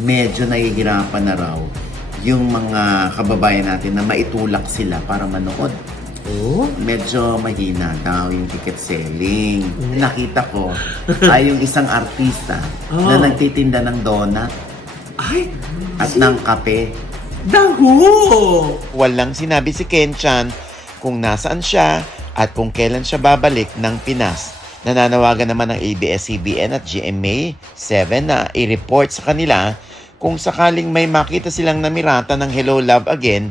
medyo nahihirapan na raw yung mga kababayan natin na maitulak sila para manood. Oh? Medyo mahina daw yung ticket selling. Nakita ko ay yung isang artista na nagtitinda ng donut Ay! at ng kape. Daho! Walang sinabi si Kenchan kung nasaan siya at kung kailan siya babalik ng Pinas. Nananawagan naman ng ABS-CBN at GMA7 na i-report sa kanila kung sakaling may makita silang namirata ng Hello Love Again.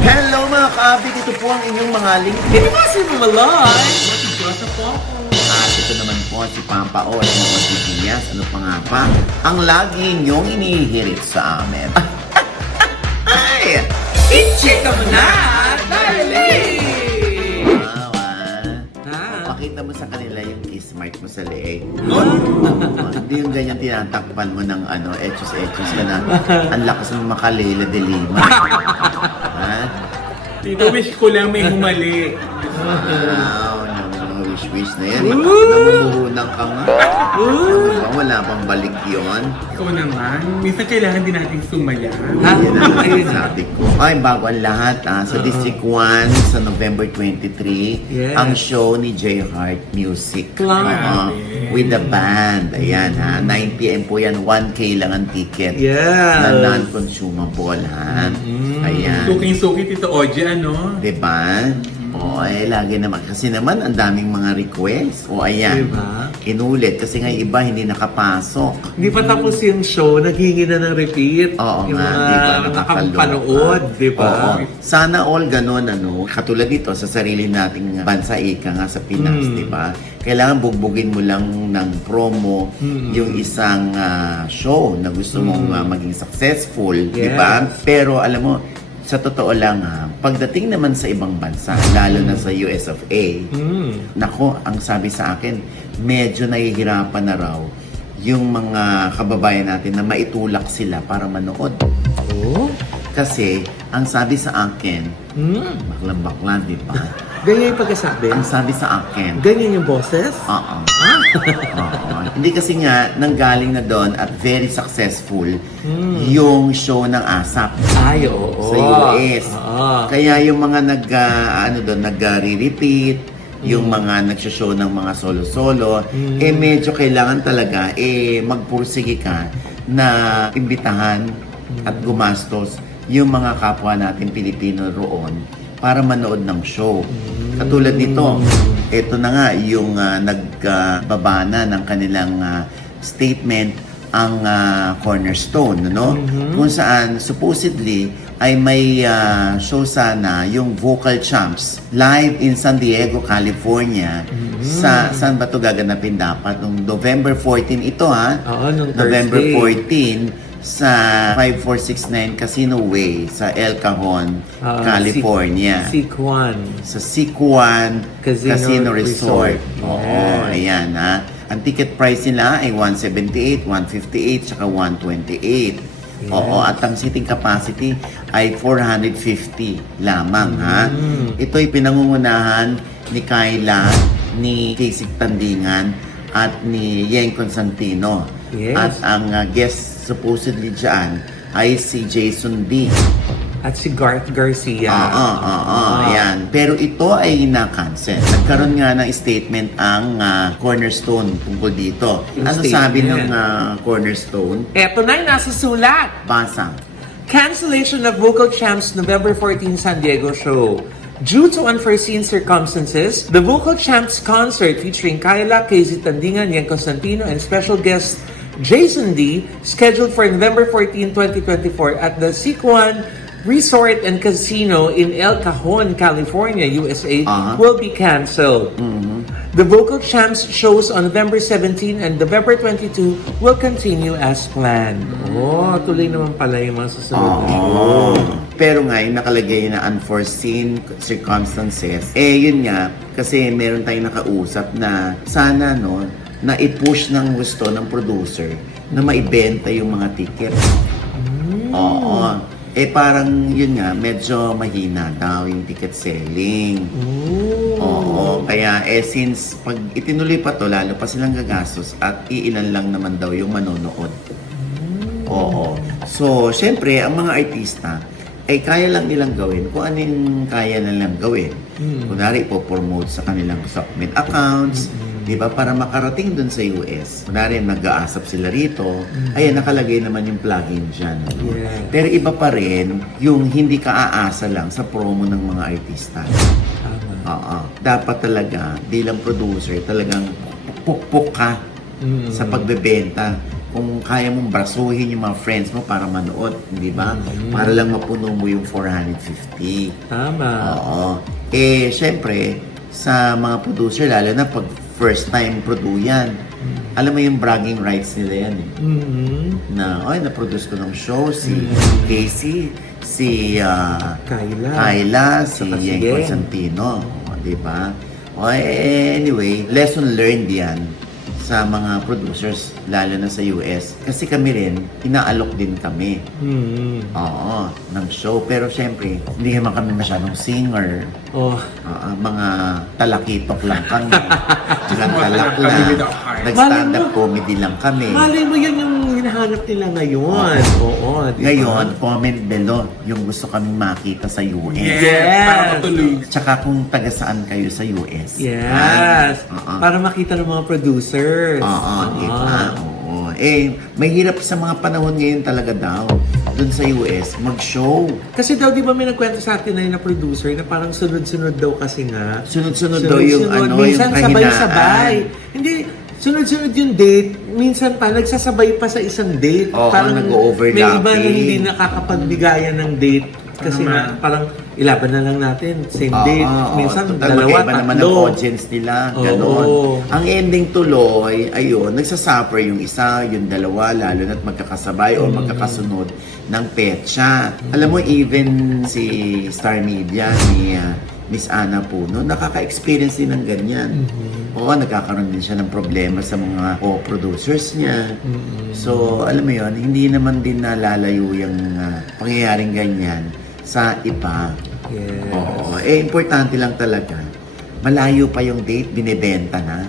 Hello mga kaabig! Ito po ang inyong mga link. Kinibasi mo malay! Matigosa po ako. At ito naman po si Pampa O at mga Diaz. Ano pa nga pa? Ang lagi niyong inihirit sa amin. Ay! I-check mo na! Darling! Wow, pakita mo sa kanila yung kiss mark mo sa leeg. Hindi yung ganyan tinatakpan mo ng etos-etos ka na ang lakas mo makalila de lima. Ha? Tito, wish ko lang may humali. Wow, mga wish-wish na yan. Namumuhunan ka nga. Wala pang balik yon. Ikaw naman, minsan kailangan din natin sumaya. Yan ang sabi ko. Ay, bago ang lahat, sa District 1 sa November 23, Yes. ang show ni J Heart Music. Claro. With the band. Ayan, 9 p.m. po yan. 1K lang ang ticket. Yes. Na non-consumable, ha? Ayan. Suking-suki, Tito Oji, ano? Diba? O, lagi naman. Kasi naman, ang daming mga request. O, ayan. Diba? Inulit. Kasi nga iba hindi nakapasok. Hindi pa tapos yung show, naghingi na ng repeat. Oo yung nga, mga di ba? nakapanood, di ba? Oo. Sana all ganun, katulad dito sa sarili nating bansa, ika nga sa Pinas, di ba? Kailangan bugbugin mo lang ng promo yung isang show na gusto mong maging successful, di ba? Pero alam mo, sa totoo lang pagdating naman sa ibang bansa, lalo na sa US of A, nako, ang sabi sa akin, medyo nahihirapan na raw yung mga kababayan natin na maitulak sila para manood. Oh? Kasi, ang sabi sa akin, bakla-bakla, di ba? Ganyan yung pagkasabi? Ang sabi sa akin, Ganyan yung boses? oo. Oo. Hindi kasi nga, nanggaling na doon at very successful yung show ng ASAP Ay, oo. sa US. Oo. Kaya yung mga nag-re-repeat, yung mga nagsho-show ng mga solo-solo, medyo kailangan talaga, magpursige ka na imbitahan at gumastos yung mga kapwa natin Pilipino roon para manood ng show. Katulad nito, ito na nga yung nagbabana ng kanilang statement ang Cornerstone, no? Kung saan supposedly ay may show sana yung Vocal Champs live in San Diego, California. Saan ba ito gaganapin dapat? Nung November 14 ito, ha? Oo, nung November Thursday. 14 sa 5469 Casino Way sa El Cajon, California. Sikwan. Sa Sikwan Casino Resort. Resort. Oo, Yes. ayan ha. Ang ticket price nila ay 178, 158, saka 128. Oo, at ang seating capacity ay 450 lamang ha. Ito'y pinangungunahan ni Kyla, ni Casey Tandingan, at ni Yeng Constantino. Yes. At ang guest supposedly dyan ay si Jason D. At si Garth Garcia. Ayan. Pero ito ay na-cancel. Nagkaroon nga ng statement ang Cornerstone tungkol dito. Yung Ano statement sabi yan. ng Cornerstone? Eto na yung nasa sulat. Basa. Cancellation of Vocal Champs November 14 San Diego show. Due to unforeseen circumstances, the Vocal Champs concert featuring Kyla, Casey Tandingan, Yen Constantino, and special guest Jason D, scheduled for November 14, 2024 at the Sikwan Resort and Casino in El Cajon, California, USA, will be canceled. The Vocal Champs shows on November 17 and November 22 will continue as planned. Oh, tuloy naman pala yung mga susunod na show. Pero nga, yung nakalagay na unforeseen circumstances, yun nga, kasi meron tayong nakausap na sana, na i-push ng gusto ng producer na maibenta yung mga tickets. Oo. Parang yun nga, medyo mahina daw yung ticket selling. Oo. Kaya Kaya since pag itinuloy pa to, lalo pa silang gagastos at iilan lang naman daw yung manonood. Oo. So, syempre, ang mga artista, ay kaya lang nilang gawin kung ano yung kaya nilang gawin. Kunwari, ipopromote sa kanilang supplement accounts, di ba, para makarating dun sa US. Kunwari, nag-aasap sila rito, ayan, nakalagay naman yung plugin dyan. Yeah. Pero iba pa rin yung hindi ka aasa lang sa promo ng mga artista. Tama. Oo. Dapat talaga, bilang producer, talagang pukpuk ka sa pagbebenta. Kung kaya mong brasuhin yung mga friends mo para manood, di ba? Para lang mapuno mo yung 450. Tama. Oo. Syempre, sa mga producer, lalo na pag first time yan, alam mo yung bragging rights nila yan. Na, na-produce ko ng show, si Casey, si Kyla, si Saka si Yeng Yeng. Constantino. Di ba? Anyway, lesson learned yan sa mga producers, lalo na sa US. Kasi kami rin, inaalok din kami. Oo, ng show. Pero syempre, hindi naman kami masyadong singer. Oh. Mga talakitok lang kami. Talak Kami lang. with our heart. Nag-stand-up comedy lang kami. Malay mo yan yung hinahanap nila ngayon. Oo, di ba? Ngayon, comment below yung gusto kaming makita sa US. Yes! Para matuloy. Tsaka kung taga saan kayo sa US. Yes. Oo. Para makita ng mga producers. Oo, diba? Oo. May hirap sa mga panahon ngayon talaga daw. Doon sa US, mag-show. Kasi daw, di ba may nagkwento sa atin na yung producer na parang sunod-sunod daw kasi nga. Sunod-sunod daw yung Minsan yung sabay-sabay. Hindi, sunod-sunod yung date. Minsan pa, nagsasabay pa sa isang date. Oo, parang nag-overlapping. may iba na hindi nakakapagbigayan ng date. Kasi nga, parang ilaban na lang natin. Same date. Minsan, dalawa, magkaiba naman ang tatlo. audience nila. Oo. Ganon. Ang ending tuloy, ayun, nagsasuffer yung isa, yung dalawa, lalo na't magkakasabay o magkakasunod ng petsa. Alam mo, even si Star Media, ni Miss Ana Puno, nakaka-experience din ng ganyan. Oo, nagkakaroon din siya ng problema sa mga co-producers niya. So, alam mo yon, hindi naman din nalalayo yung pangyayaring ganyan sa iba. Yes. Oo. Importante lang talaga, malayo pa yung date, binibenta na.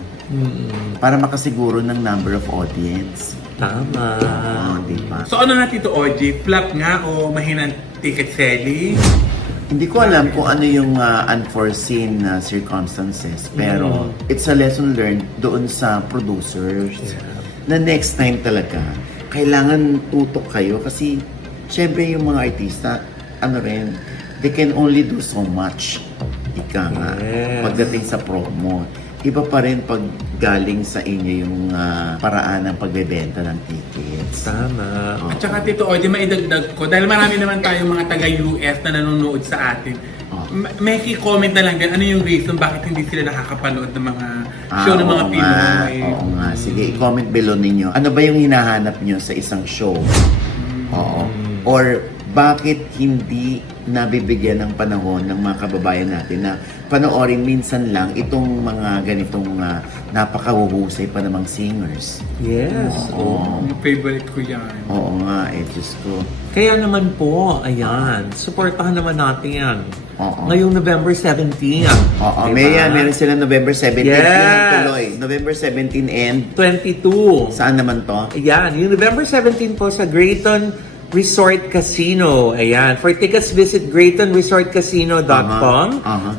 Para makasiguro ng number of audience. Tama. Oo, di ba? So ano na Tito Oji? Flop nga o mahinang ticket selling? Hindi ko alam kung ano yung unforeseen circumstances, pero it's a lesson learned doon sa producers na next time talaga, kailangan tutok kayo kasi syempre yung mga artista, they can only do so much. Ika nga, Yes. pagdating sa promo. Iba pa rin pag galing sa inyo yung paraan ng pagbebenta ng tickets. Tama. At saka Tito Oji, maidagdag ko, dahil marami naman tayong mga taga-US na nanonood sa atin. May comment na lang din, ano yung reason bakit hindi sila nakakapanood ng mga show ng mga Oo Pinoy? Oo nga. Sige, i-comment below ninyo. Ano ba yung hinahanap nyo sa isang show? Oo. Or bakit hindi nabibigyan ng panahon ng mga kababayan natin na panoorin minsan lang itong mga ganitong napakahuhusay pa namang singers? Yes. Oo. Yung favorite ko yan. Oo nga, Diyos ko. Kaya naman po, ayan, supportahan naman natin yan. Oo. Ngayong November 17. Oo, Diba? meron sila November 17. Yes. Yun ang tuloy. November 17 and 22. saan naman to? Ayan, yung November 17 po sa Grayton Resort Casino. Ayan. For tickets, visit graytonresortcasino.com.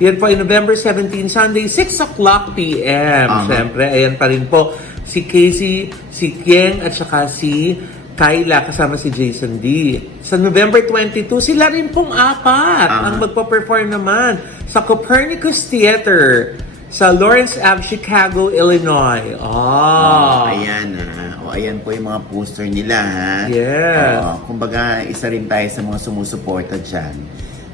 Yan po ay November 17, Sunday, 6 o'clock p.m. Siyempre, ayan pa rin po si Casey, si Kieng, at saka si Kyla, kasama si Jason D. Sa November 22, sila rin pong apat ang magpa-perform naman sa Copernicus Theater sa Lawrence Ave, Chicago, Illinois. Ayan ayan po yung mga poster nila ha. Yes. Kumbaga, isa rin tayo sa mga sumusuporta dyan.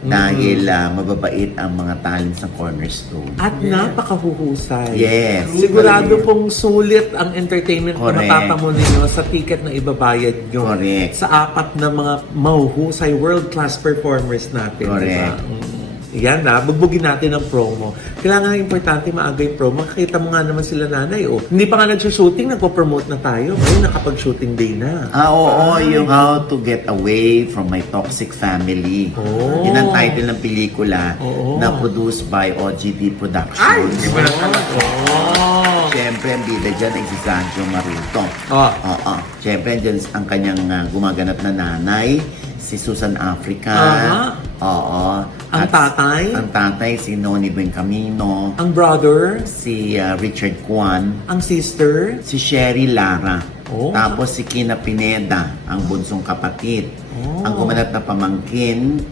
Dahil mababait ang mga talents ng Cornerstone. At napakahuhusay. Yes. Sigurado pong sulit ang entertainment na Correct. matatamo ninyo sa ticket na ibabayad nyo. Correct. Sa apat na mga mahuhusay world-class performers natin. Correct. Diba? Yan na, bugbugin natin ang promo. Kailangan importante maaga yung promo. Makikita mo nga naman sila nanay, oh. Hindi pa nga nagsushooting, nagpo-promote na tayo. Ngayon, nakapag-shooting day na. Oo, yung How to Get Away from My Toxic Family. Oh. Yun ang title ng pelikula Oo. na produced by OGD Ay! Productions. Di ba na talaga? Oh. Siyempre, ang bida dyan ay si Sancho Maruto. Oh. Oo. Siyempre, dyan ang kanyang gumaganap na nanay, si Susan Africa. Aha. Oo. Ang tatay? Ang tatay, si Noni Bencamino. Ang brother, Si Richard Kwan. ang sister, Si Sherry Lara. Oh. Tapos si Kina Pineda, ang bunsong kapatid. Oh. Ang gumanap na pamangkin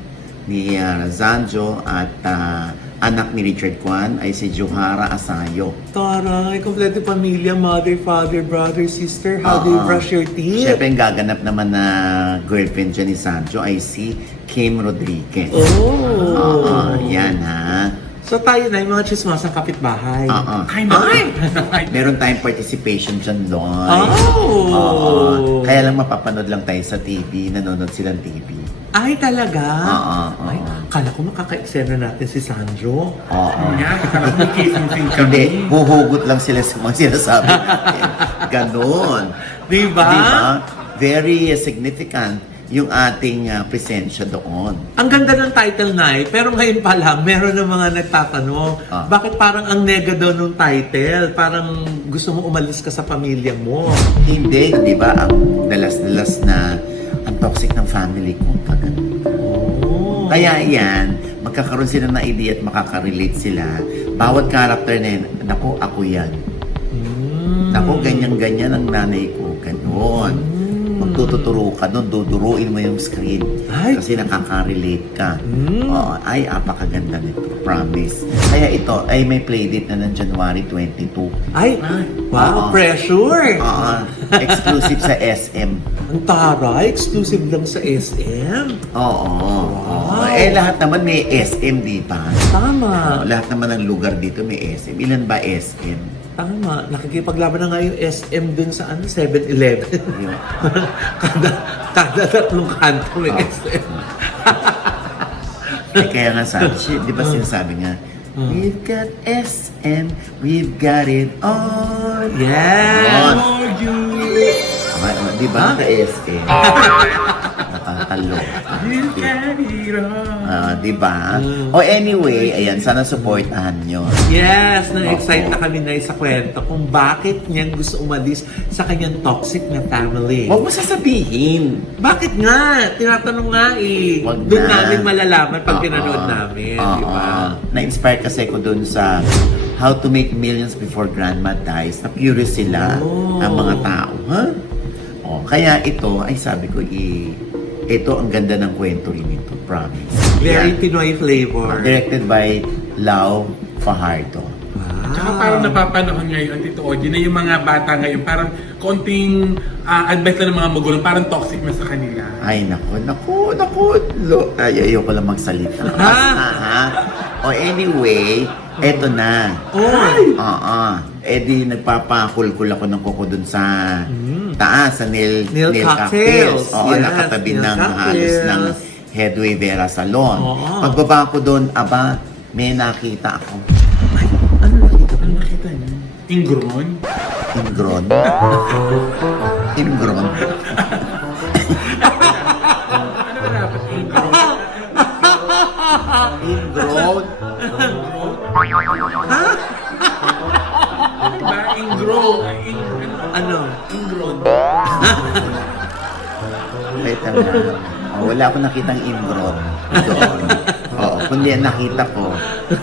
ni Zanjo at anak ni Richard Kwan ay si Johara Asayo. taray, kompleto pamilya, mother, father, brother, sister. How do you Oo. brush your teeth? Siyempre, ang gaganap naman na girlfriend dyan ni Sancho ay si Kim Rodriguez. Oh. Oo, yan ha. So tayo na yung mga chismasang kapitbahay. Oo. Ay, nay! Meron tayong participation dyan, Loy. Oh. Oo. Kaya lang mapapanood lang tayo sa TV, nanonood silang TV. Ay, talaga? Oo. Ay, kala ko makaka-eksena natin si Sanjo. Oo. Yan, ikala ko may kissing-sing kami. Hindi, huhugot lang sila sa mga sinasabi natin. Ganon. Diba? Diba? Very significant yung ating presensya doon. Ang ganda ng title na pero ngayon pa lang, meron ng mga nagtatanong, bakit parang ang nega daw nung title? Parang gusto mo umalis ka sa pamilya mo. Hindi, di ba? Ang dalas-dalas na ang toxic ng family ko. Oh. Kaya yan, magkakaroon sila ng idea at makaka-relate sila. Bawat character na yan, naku, ako yan. Naku, ganyan-ganyan ang nanay ko. Ganon. Magtututuro ka doon, duduruin mo yung screen. Ay. Kasi nakaka-relate ka. Oo, ay, apakaganda nito. Promise. Kaya ito ay may playdate na ng January 22. Ay, wow, Oo. pressure! Oo, exclusive sa SM. Ang taray, exclusive lang sa SM. Oo. Wow. Eh, lahat naman may SM, di ba? Tama. Lahat naman ng lugar dito may SM. Ilan ba SM? Tama. Nakikipaglaban na nga yung SM dun sa 7-Eleven. Yun. kada tatlong kanto may SM. Eh, kaya nga sabi, di ba sinasabi nga, we've got SM, we've got it all. Yes! Oh, you! Di ba? Sa SM. Nakakalo. You carry on. Di ba? O anyway, ayan, sana supportahan nyo. Yes! Na-excite na kami na sa kwento kung bakit niya gusto umalis sa kanyang toxic na family. Huwag mo sasabihin. Bakit nga? Tinatanong nga eh. Wag Doon na. namin malalaman pag Oo. pinanood namin. Oo. Di ba? Na-inspire kasi ko dun sa How to Make Millions Before Grandma Dies. Na-curious sila, Oh. ang mga tao. Ha? Oh, kaya ito, ay sabi ko, ito ang ganda ng kwento rin ito. Promise. Very Yan. Pinoy flavor. Directed by Lau Fajardo. Wow. Tsaka parang napapanahon ngayon, Tito Ogie, na yung mga bata ngayon, parang konting advice na ng mga magulang, parang toxic na sa kanila. Ay, naku. Ay, ayoko lang magsalita. Basta, ha? O anyway, eto na. Oy! Oo. Eh di nagpapakulkul ako ng kuko dun sa taas, sa nail Cocktails. Oo, Yes, nakatabi nail ng halos cocktails. ng Headway Vera Salon. Oo. Pagbaba ko doon, aba, may nakita ako. Ano nakita mo? Ano nakita niyo? Ingron? Ingron. Ingron. Ano ba dapat ingron? Ingron. Diba? Ingron. Ano? Ingron. Wait lang. Wala akong nakitang ingron doon. Oo, kundi ang nakita ko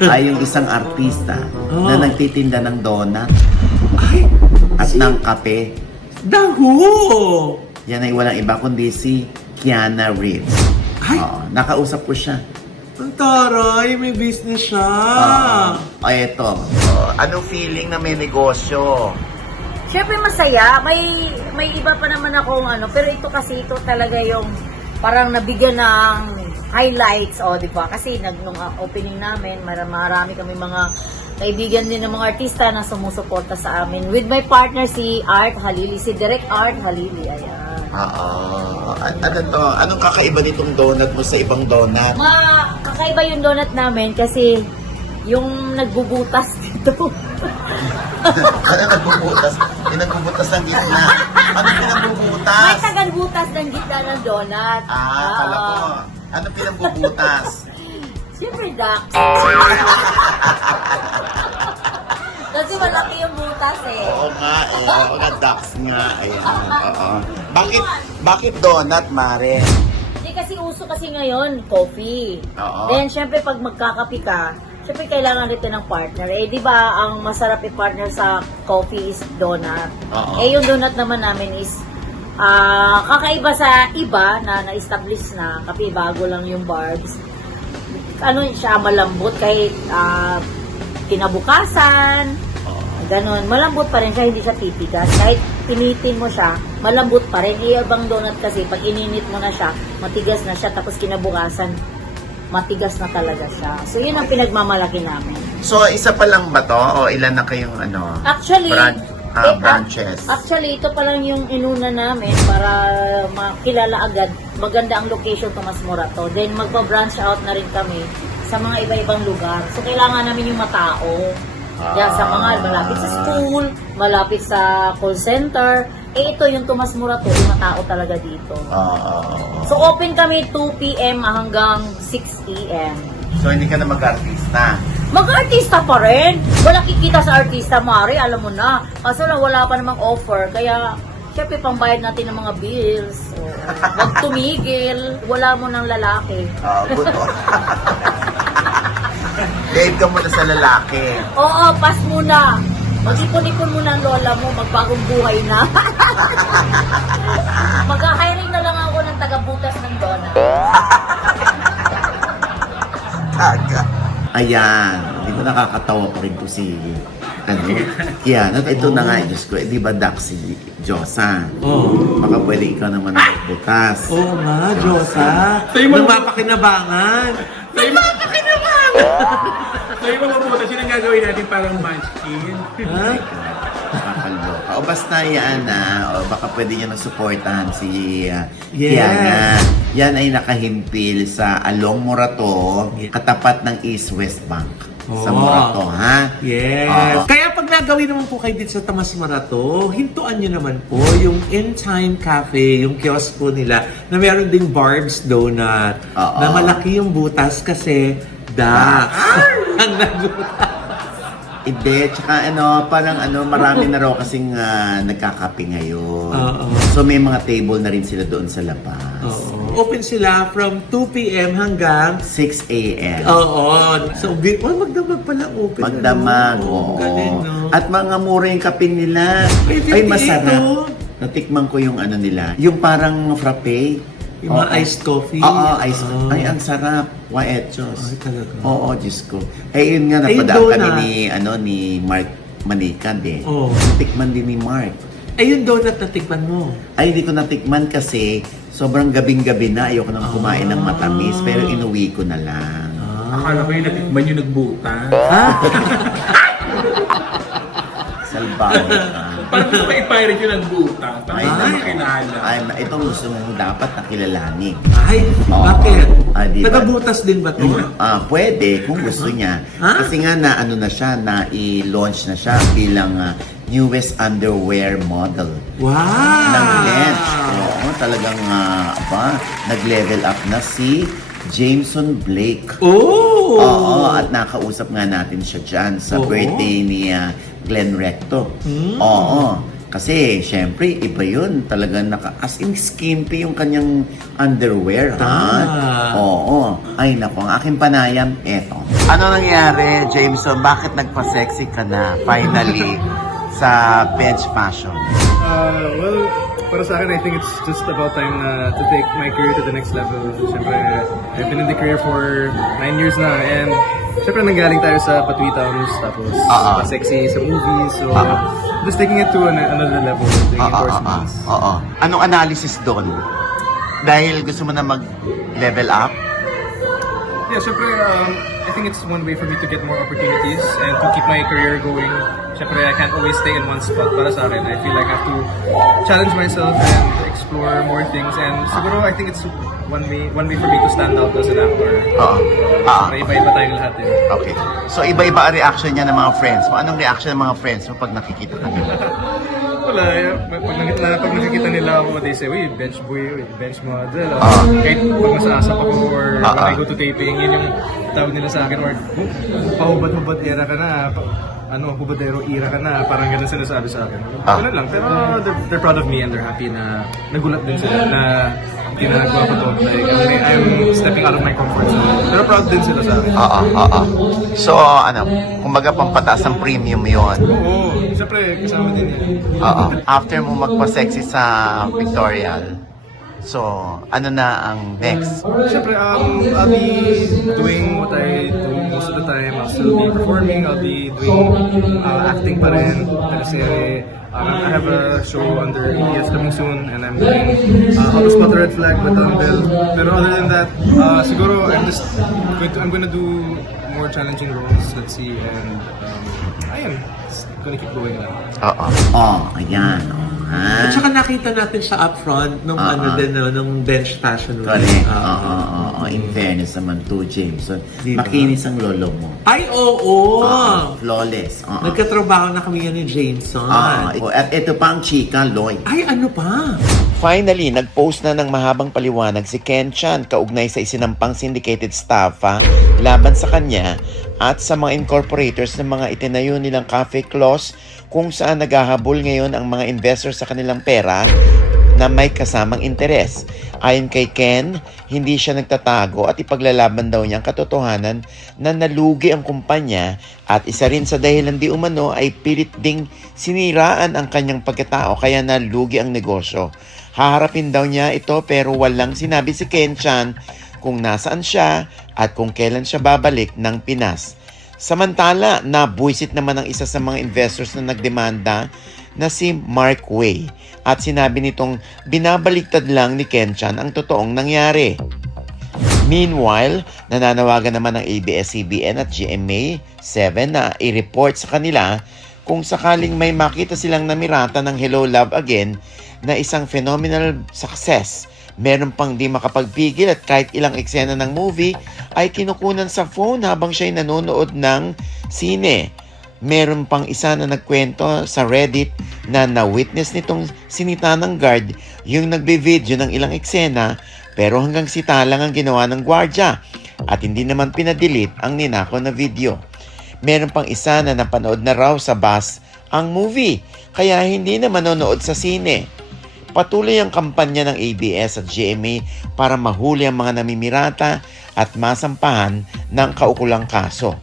ay yung isang artista na nagtitinda ng donut at ng kape. Daho! Yan ay walang iba kundi si Keanu Reeves. Ay! Oo, nakausap ko siya. Ang taray, may business siya. O eto. Anong feeling na may negosyo? Siyempre masaya, may iba pa naman akong pero ito kasi ito talaga yung parang nabigyan ng highlights, di ba? Kasi nung opening namin, marami kami mga kaibigan din ng mga artista na sumusuporta sa amin. With my partner si Art Halili, si Direct Art Halili, ayan. Oo. Ano to? Anong kakaiba nitong donut mo sa ibang donut? Kakaiba yung donut namin kasi yung nagbubutas dito. Ano nagbubutas? Yung nagbubutas ng gitna. Ano pinagbubutas? May tagalbutas ng gitna ng donut. Kala ko. Ano pinagbubutas? Siyempre, ducks. Kasi malaki yung butas eh. Oo nga eh. Oo nga, ducks nga. Ayan. Oo. Bakit donut, Mare? Hindi kasi uso kasi ngayon, coffee. Oo. Then, syempre, pag magkakape ka, syempre, kailangan rin ng partner. Eh, di ba, ang masarap i-partner sa coffee is donut. Oo. Eh, yung donut naman namin is kakaiba sa iba na na-establish na, kape bago lang yung barbs. Ano siya, malambot kahit kinabukasan, ganon. Malambot pa rin siya, hindi siya titigas. Kahit pinitin mo siya, malambot pa rin. Ibang donut kasi, pag ininit mo na siya, matigas na siya, tapos kinabukasan, matigas na talaga siya. So, yun ang pinagmamalaki namin. So, isa pa lang ba to? O ilan na kayong ano? Actually, branches? Actually, ito pa lang yung inuna namin para makilala agad. Maganda ang location, Tomas Morato. Then, magpa-branch out na rin kami sa mga iba-ibang lugar. So, kailangan namin yung matao. Yan, sa mga malapit sa school, malapit sa call center. Eh, ito yung Tomas Morato, yung matao talaga dito. So, open kami 2 p.m. hanggang 6 p.m. So, hindi ka na mag-artista? Mag-artista pa rin. Wala kikita sa artista, Mari, alam mo na. Kaso lang, wala pa namang offer. Kaya, syempre, pambayad natin ng mga bills. So, wag tumigil. Wala mo ng lalaki. Good one. Date ka muna sa lalaki. Oo, pass muna. Mag-ipon-ipon muna ang lola mo. Magbagong buhay na. Mag-hiring na lang ako ng taga-butas ng donut. Taga. Ayan. Hindi ko nakakatawa pa rin po si Kiana. Ito na nga, Diyos ko. Di ba Dax si Diyosa? Oo. Baka pwede ikaw naman magbutas. Oo nga, Diyosa. Sa'yo mo- Napapakinabangan. Sa'yo yung mga butas, yun ang gagawin natin parang munchkin. Ha? Kakaloka. O basta yan o baka pwede niya nasuportahan si Yes. Kiana. Yan ay nakahimpil sa Along Morato, katapat ng East West Bank. Sa Oo. Morato, ha? Yes. Oo. Kaya pag nagawin naman po kayo dito sa Tomas Morato, hintuan nyo naman po yung In Time Cafe, yung kiosk po nila, na meron ding Barb's Donut. Oo. Na malaki yung butas kasi Dax. Ang nagbutas. Hindi, tsaka parang marami na raw kasing nagkakape ngayon. Oo. So may mga table na rin sila doon sa labas. Oo. Open sila from 2 p.m. hanggang 6 a.m. Oo. So, magdamag pala open. Magdamag, ano? oo. Galing, no? At mga mura yung kape nila. May Ay, 58 masarap. to. Natikman ko yung nila. Yung parang frappe. Yung mga Oo. iced coffee. Oo, iced Oo. coffee. Ay, ang sarap. Waechos. Ay, talaga. Oo, Diyos ko. Eh, yun nga, Ay, napadaan donut. kami ni Mark Manikan eh. Oo. Tikman din ni Mark. Ay, yung donut na tikman mo. Ay, hindi ko natikman kasi sobrang gabing-gabi na. Ayoko nang kumain ng matamis. Pero inuwi ko na lang. Akala ko yung natikman yung nagbutas. Ha? Salbahe ka. Parang gusto ma-pirate yung nagbutas. Parang Ay, gusto ay. makilala. Ay, itong gusto mong dapat nakilalanin. Ay, Oo. bakit? Di ba? Nagabutas din ba to? Pwede kung gusto niya. Ha? Kasi nga na siya, na i-launch na siya bilang newest underwear model Wow! ng Lens. Oo, talagang nag-level up na si Jameson Blake. Oh! Oo, at nakausap nga natin siya dyan sa Oo. birthday ni Glenn Recto. Oo. Kasi, syempre, iba yun. Talagang as in skimpy yung kanyang underwear, ha? Oo. Ay, naku, ang aking panayam, eto. Ano nangyari, Jameson? Bakit nagpa-sexy ka na, finally, sa Bench Fashion? Well, para sa akin, I think it's just about time na to take my career to the next level. Siyempre, I've been in the career for 9 years na, and siyempre nanggaling tayo sa Patwitams, tapos sexy sa movies, so just taking it to another level, taking it towards movies. Oo. Anong analysis doon? Dahil gusto mo na mag-level up? Yeah, siyempre, I think it's one way for me to get more opportunities and to keep my career going. Siyempre, I can't always stay in one spot para sa akin. I feel like I have to challenge myself and explore more things. And siguro, I think it's one way for me to stand out as an actor. May iba-iba tayong lahat eh. Okay. So, iba-iba ang reaction niya ng mga friends mo. Anong reaction ng mga friends mo pag nakikita ka nila? Wala, pag nakikita nila ako, they say, uy, bench boy, uy, bench model. Kahit pag nasa asap ako or when I go to taping, yun yung tawag nila sa akin, or pahubad-hubad era ka na, hubadero era ka na, parang ganun sinasabi sa akin. Ganun lang, pero they're proud of me and they're happy na nagulat din sila na ginagawa ko to. Like, I'm stepping out of my comfort zone. Pero proud din sila sa akin. So, kumbaga pampataas ang premium yon. Oo, siyempre, kasama din yan. After mo magpa-sexy sa Pictorial, so, ano na ang next? Siyempre, I'll be doing what I do most of the time. I'll still be performing. I'll be doing acting pa rin. Kasi I have a show under ES coming soon and I'm doing How to Spot a Red Flag with Rumble. Pero other than that, siguro I'm gonna do more challenging roles. Let's see. And ayun, just gonna keep going lang. Ayan. At saka nakita natin siya upfront nung nung bench fashion week. Correct. In fairness naman to Jameson. Diba? Makinis ang lolo mo. Ay, oo! Flawless. Nagkatrabaho na kami yan ni Jameson. At ito pa ang chika, Lloyd. Ay, ano pa? Finally, nag-post na ng mahabang paliwanag si Ken Chan kaugnay sa isinampang syndicated staffa laban sa kanya at sa mga incorporators ng mga itinayo nilang cafe clause kung saan naghahabol ngayon ang mga investors sa kanilang pera na may kasamang interes. Ayon kay Ken, hindi siya nagtatago at ipaglalaban daw niya ang katotohanan na nalugi ang kumpanya at isa rin sa dahilan di umano ay pilit ding siniraan ang kanyang pagkatao kaya nalugi ang negosyo. Haharapin daw niya ito pero walang sinabi si Ken Chan kung nasaan siya at kung kailan siya babalik ng Pinas. Samantala, nabuisit naman ang isa sa mga investors na nagdemanda na si Mark Way at sinabi nitong binabaliktad lang ni Ken Chan ang totoong nangyari. Meanwhile, nananawagan naman ng ABS-CBN at GMA7 na i-report sa kanila kung sakaling may makita silang namirata ng Hello Love Again na isang phenomenal success. Meron pang di makapagpigil at kahit ilang eksena ng movie ay kinukunan sa phone habang siya'y nanonood ng sine. Meron pang isa na nagkwento sa Reddit na na-witness nitong sinita ng guard yung nagbe-video ng ilang eksena pero hanggang sita lang ang ginawa ng gwardya at hindi naman pinadelete ang ninakaw na video. Meron pang isa na napanood na raw sa bus ang movie kaya hindi na manonood sa sine. Patuloy ang kampanya ng ABS at GMA para mahuli ang mga namimirata at masampahan ng kaukulang kaso.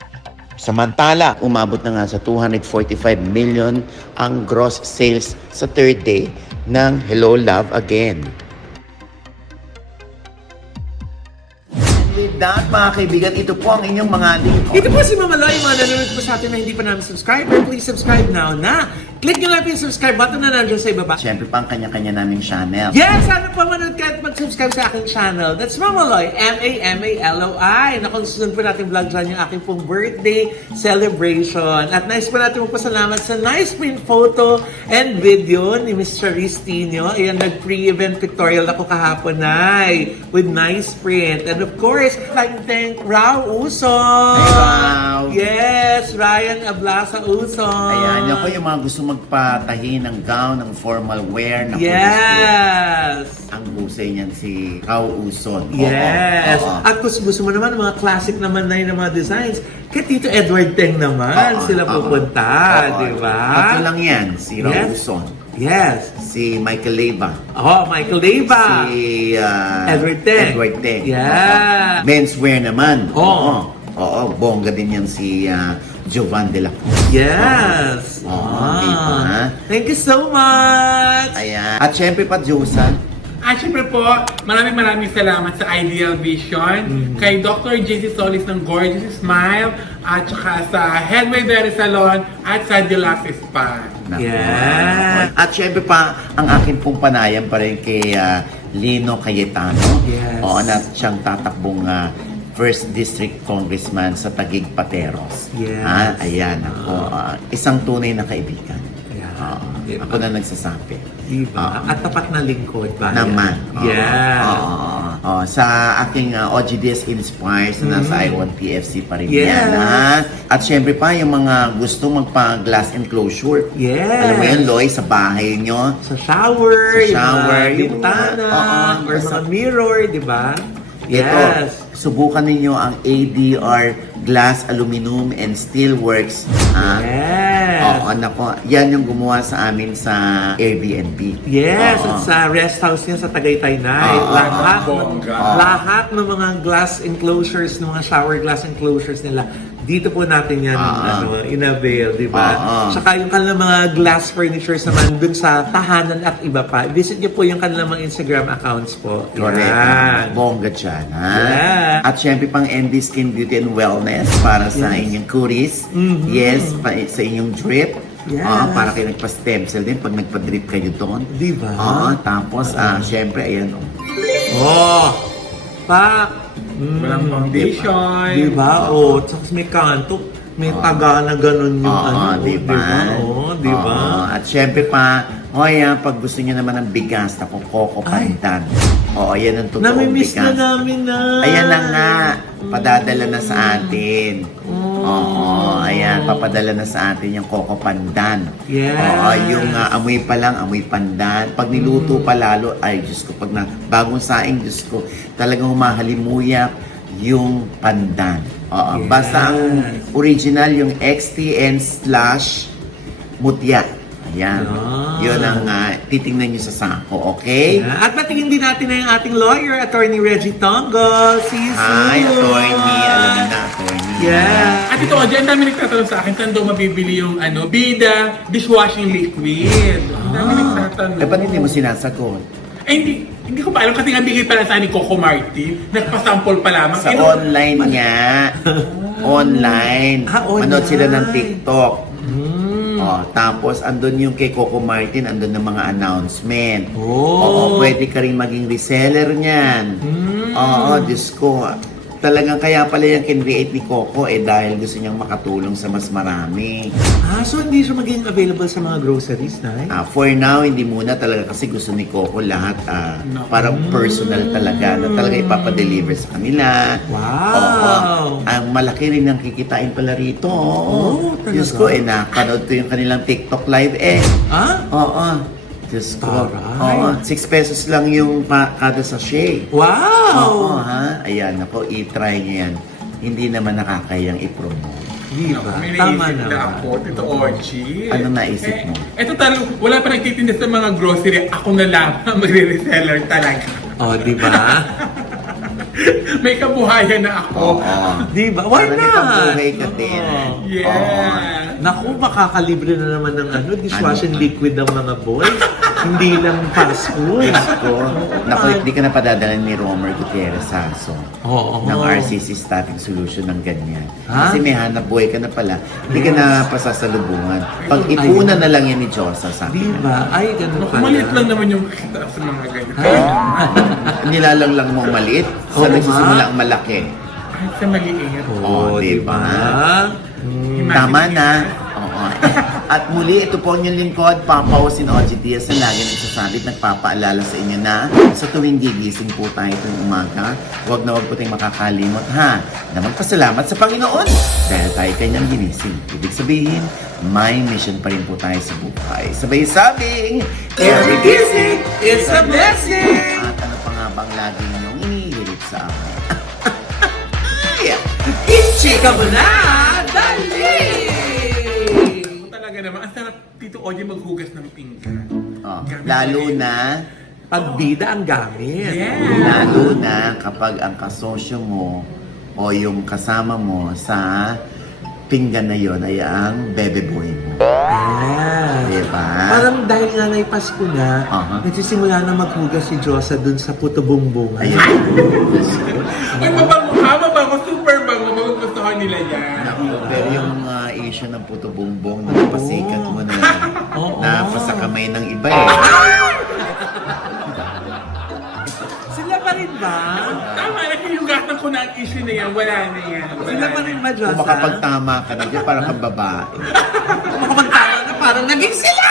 Samantala, umabot na nga sa 245 million ang gross sales sa third day ng Hello Love Again. With that, mga kaibigan, ito po ang inyong mga link. Ito po si Mama Loy, mga nanonood po sa atin na hindi pa namin subscriber. Please subscribe now na. Click nyo lang yung subscribe button na nandiyan sa ibaba. Siyempre pa ang kanya-kanya naming channel. Yes! Sana po manood ka at mag-subscribe sa aking channel. That's Mama Loy, M-A-M-A-L-O-I. Nakonsunod po natin vlog dyan yung aking pong birthday celebration. At nice po natin magpasalamat sa nice print photo and video ni Miss Charisse Tino. Ayan, nag-pre-event pictorial ako kahapon ay with nice print. And of course, I'd like to thank Rao Uson. Hey, Rao. Yes, Ryan Ablasa Uson. Ayan, ako yung mga gusto magpatahi ng gown, ng formal wear, na Yes! ang husay niyan si Rao Uson. Yes! Oo. At kung gusto mo naman, mga classic naman na yung mga designs, kay Tito Edward Teng naman Oo, sila oo. pupunta, Oo. di ba? Tatlo lang yan, si Rao Yes. Uson, Yes! si Michael Leyva, Oh, Michael Leyva! si Edward Teng. Edward Teng. Yeah. Oo. Menswear naman. Oo. Oo, bongga din yan si Jovan de la Cruz. Yes! Oo, di ba? Thank you so much! Ayan. At syempre pa, Josan, At syempre po, maraming salamat sa Ideal Vision, kay Dr. JC Solis ng Gorgeous Smile, at saka sa Headway Berry Salon, at sa Deluxe Spa. Naku. Yes. At syempre pa, ang aking pong panayam pa rin kay Lino Cayetano. Yes. Oo, na siyang tatakbong First District Congressman sa Taguig Pateros. Yes. Ayan ako. Isang tunay na kaibigan. Yeah. Diba? Ako na nagsasabi. Diba? At tapat na lingkod ba? Naman. Yeah. Sa aking OGDS Inspires na nasa I1 TFC pa rin Yes. yan. At syempre pa, yung mga gusto magpa-glass enclosure. Yes. Alam mo yan, Loy, sa bahay nyo. Sa shower, Sa shower, yung yung bintana, mga- or mga mirror, di ba? Yes. Ito, subukan ninyo ang ADR Glass, Aluminum, and Steelworks. Yes. Oo, nako. Yan yung gumawa sa amin sa Airbnb. Yes, Oo. at sa rest house niya sa Tagaytay Night. Oo. Lahat ng mga glass enclosures, ng mga shower glass enclosures nila, dito po natin yan in-avail, di ba? Saka yung kanilang mga glass furnitures naman dun sa tahanan at iba pa. Visit niyo po yung kanilang mga Instagram accounts po. Correct. Yan. Bongga dyan, ha? Yeah. At syempre pang ND Skin Beauty and Wellness para sa inyong kuris. Yes, sa inyong drip. Yes. Para kayo nagpa-stem cell din pag nagpa-drip kayo doon. Di ba? Tapos, syempre, ayan. Oh! Pak! Walang foundation. Di ba? Oh, tsaka may kanto. May taga na ganun yung Di ba? Di ba? At syempre pa, pag gusto niyo naman ng bigas, ako, Coco Pandan. Yan ang totoong Nami-miss bigas. na namin na. Ayan na nga, padadala na sa atin. Ayan, papadala na sa atin yung Coco Pandan. Yes. Yung amoy pa lang, amoy pandan. Pag niluto pa lalo, ay Diyos ko, pag na bagong saing, Diyos ko, talagang humahalimuyak yung pandan. Yes. Basta ang original, yung XTN/mutya. Ayan. Yun ang titingnan nyo sa sako, okay? Yeah. At patingin din natin na yung ating lawyer, Attorney Reggie Tongo. See you soon. Hi, attorney. Alam mo na, attorney. Yeah. At ito, ang dami nagtatanong sa akin, saan daw mabibili yung Bida dishwashing liquid? Ang dami nagtatanong. Paano hindi mo sinasagot? Hindi ko pa alam kasi nga bigay pala sa ni Coco Martin. Nagpa-sample pa lamang. Sa online niya. Online. Online. Manood sila ng TikTok. Tapos andun yung kay Coco Martin, andun ng mga announcement. Pwede ka rin maging reseller niyan. Diyos ko. Talagang kaya pala yung kinreate ni Coco dahil gusto niyang makatulong sa mas marami. So hindi siya maging available sa mga groceries, Nay? For now, hindi muna talaga kasi gusto ni Coco lahat parang personal talaga na talaga ipapadeliver sa kanila. Wow! Ang malaki rin ang kikitain pala rito. Talaga? Diyos ko, napanood ko yung kanilang TikTok live Diyos ko. Taray. 6 pesos lang yung kada sachet. Wow! Ayan, ako, i-try nyo yan. Hindi naman nakakayang i-promote. Di ba? May Tama naisip na naman. ako. Ito, Orchie. Ano naisip mo? Ito talaga, wala pa nagtitinda sa mga grocery. Ako na lang ang magre-reseller talaga. Di ba? May kabuhayan na ako. Di ba? Why Para not? ipag-buhay ka din. Yeah. Naku, makakalibre na naman ng dishwashing liquid ng mga boys. Hindi lang fast food. Naku, hindi ka na padadala ni Romer Gutierrez Sasso ng Oo. RCC Staffing Solution ng ganyan. Ha? Kasi may hanap buhay ka na pala, hindi ka na pasasalubungan. Pag-ipunan na lang yan ni Diyosa sa Di akin. ba? Ay, ganun pala. Maliit lang naman yung kita sa mga ganyan. Nilalang lang mo maliit, sa Oo, nagsisimula ma. ang malaki. Ay, sa maliit. Diba? Imagine Tama yun. na. At muli, ito po ang inyong lingkod, Papa Osin OG Diaz na lagi nagsasabi at nagpapaalala sa inyo na sa tuwing gigising po tayo tuwing umaga, huwag na huwag po tayong makakalimot na magpasalamat sa Panginoon dahil tayo kanyang ginising. Ibig sabihin, may mission pa rin po tayo sa buhay. Sabay sabing, every gising is a blessing! At ano pa nga bang lagi ninyong inihirit sa akin? Chika mo na! Dali! Talaga naman, ang sarap Tito Oji maghugas ng pinggan. Gamit Lalo na- na Pagbida ang gamit. Yeah. Lalo na kapag ang kasosyo mo o yung kasama mo sa pinggan na yon ay ang bebe boy mo. Yeah. Diba? Parang dahil nga na Pasko na, nagsisimula na maghugas si Diyosa dun sa puto bumbong. Ayun. Ay, mabango, super bango. Magugustuhan nila yan. Naku, pero yung issue ng puto bumbong, napasikat mo na napasa kamay ng iba Sila pa rin ba? Tama, naghihugasan ko na ang issue na yan, wala na yan. Sila pa rin ba, Diyos, Kung makapagtama ka na dyan, parang kang babae. Makapagtama na parang naging sila!